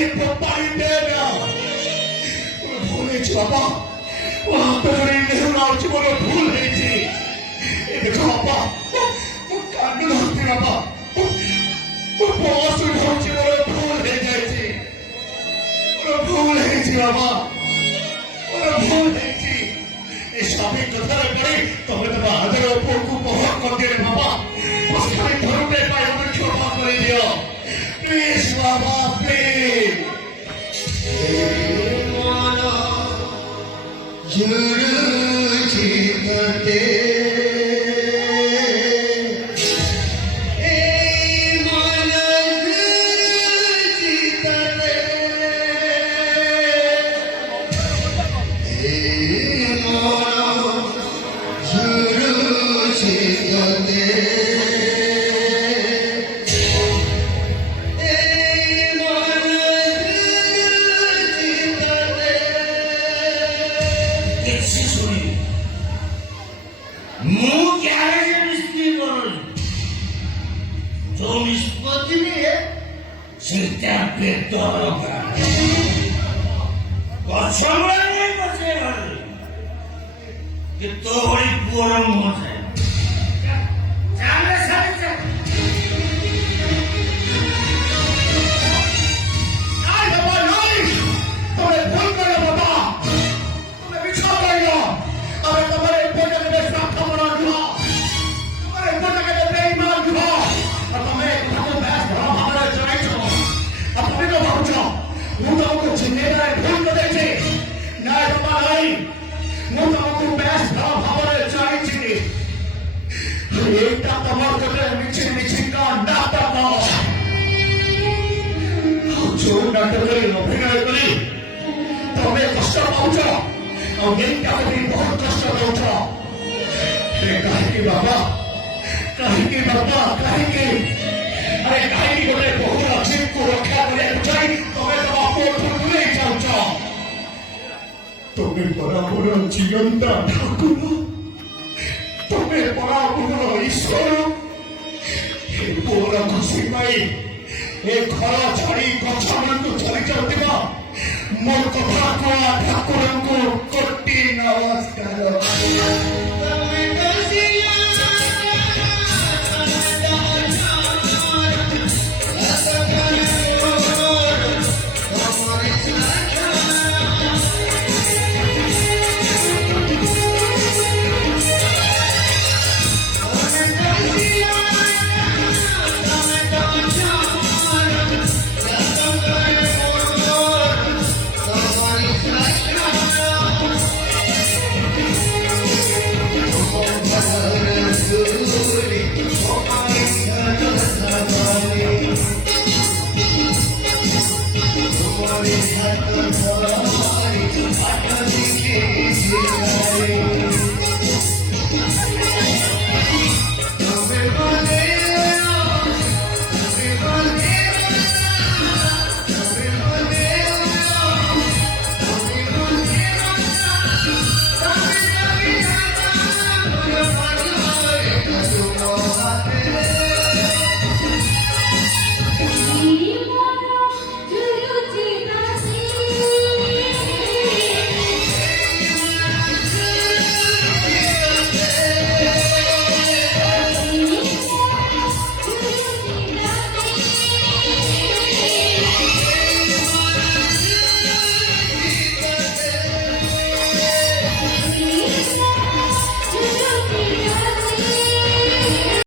দায়িত্ব পাইতে না ভুল হয়েছে বাবা তোমার নেহরার জীবনে ভুল হয়েছে দেখো বাবা কান্ড ধরতে বাবা পড়াশোনা হচ্ছে বলে ভুল হয়ে যাচ্ছে ভুল হয়েছে বাবা ভুল হয়েছে এই স্বামী কথা করে তবে তোমার হাজারো পঙ্কু প্রভাব করতে বাবা আমি ধরতে পাই আমাকে ক্ষমা করে দিও প্লিজ বাবা প্লিজ জীবনটা ঠাকুর তুমি পরাপূর্ণ ঈশ্বর পুরা খুশি পাই ଏ ଘର ଛାଡ଼ି ଗଛ ମାନଙ୍କୁ ଛାଡ଼ି ଯାଉଥିବା ମୋ କଥା କୁହା ଠାକୁରଙ୍କୁ କୋଟି ନମସ୍କାର। Good.